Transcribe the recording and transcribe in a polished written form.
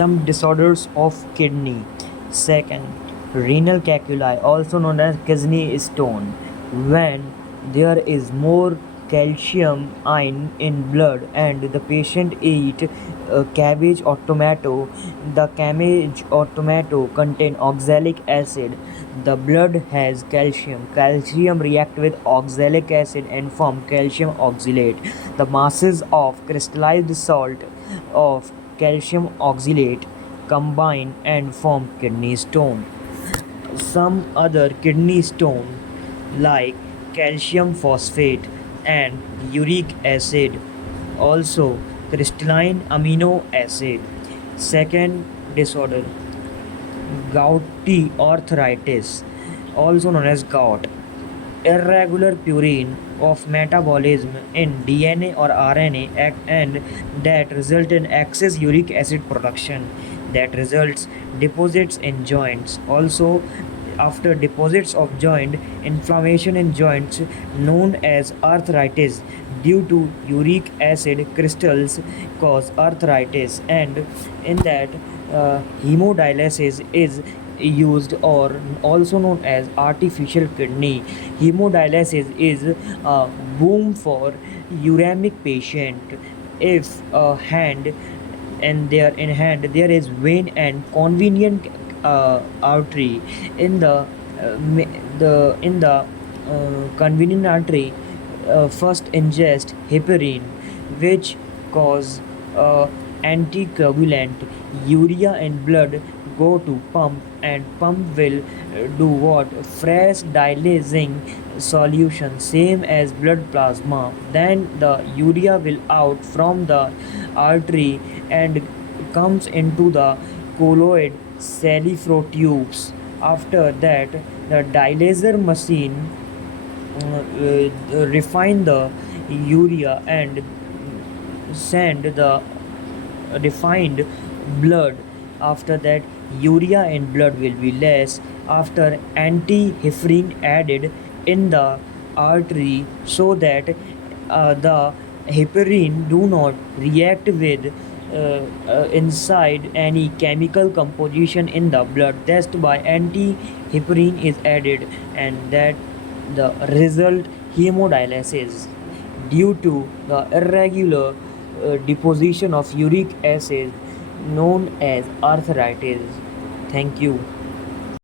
some disorders of kidney. Second, renal calculi, also known as kidney stone, when there is more calcium ion in blood and the patient eat cabbage or tomato. The cabbage or tomato contain oxalic acid. The blood has calcium react with oxalic acid and form calcium oxalate. The masses of crystallized salt of calcium oxalate combine and form kidney stone. Some other kidney stone like calcium phosphate and uric acid, also crystalline amino acid. Second disorder, gouty arthritis, also known as gout, irregular purine of metabolism in DNA or RNA and that result in excess uric acid production that results deposits in joints. Also, after deposits of joint, inflammation in joints known as arthritis due to uric acid crystals cause arthritis, and in that hemodialysis is used, or also known as artificial kidney. Hemodialysis is a boom for uremic patient. If a hand and there in hand there is vein and convenient artery in the convenient artery, first ingest heparin, which cause anticoagulant. Urea and blood go to pump, and pump will do what? Fresh dialysing solution, same as blood plasma. Then the urea will out from the artery and comes into the colloid cephalo tubes. After that, the dialyzer machine refine the urea and send the refined blood. After that, urea in blood will be less after antiheparin added in the artery, so that the heparin do not react with inside any chemical composition in the blood. That's why antiheparin is added, and that the result hemodialysis due to the irregular deposition of uric acid known as arthritis. Thank you.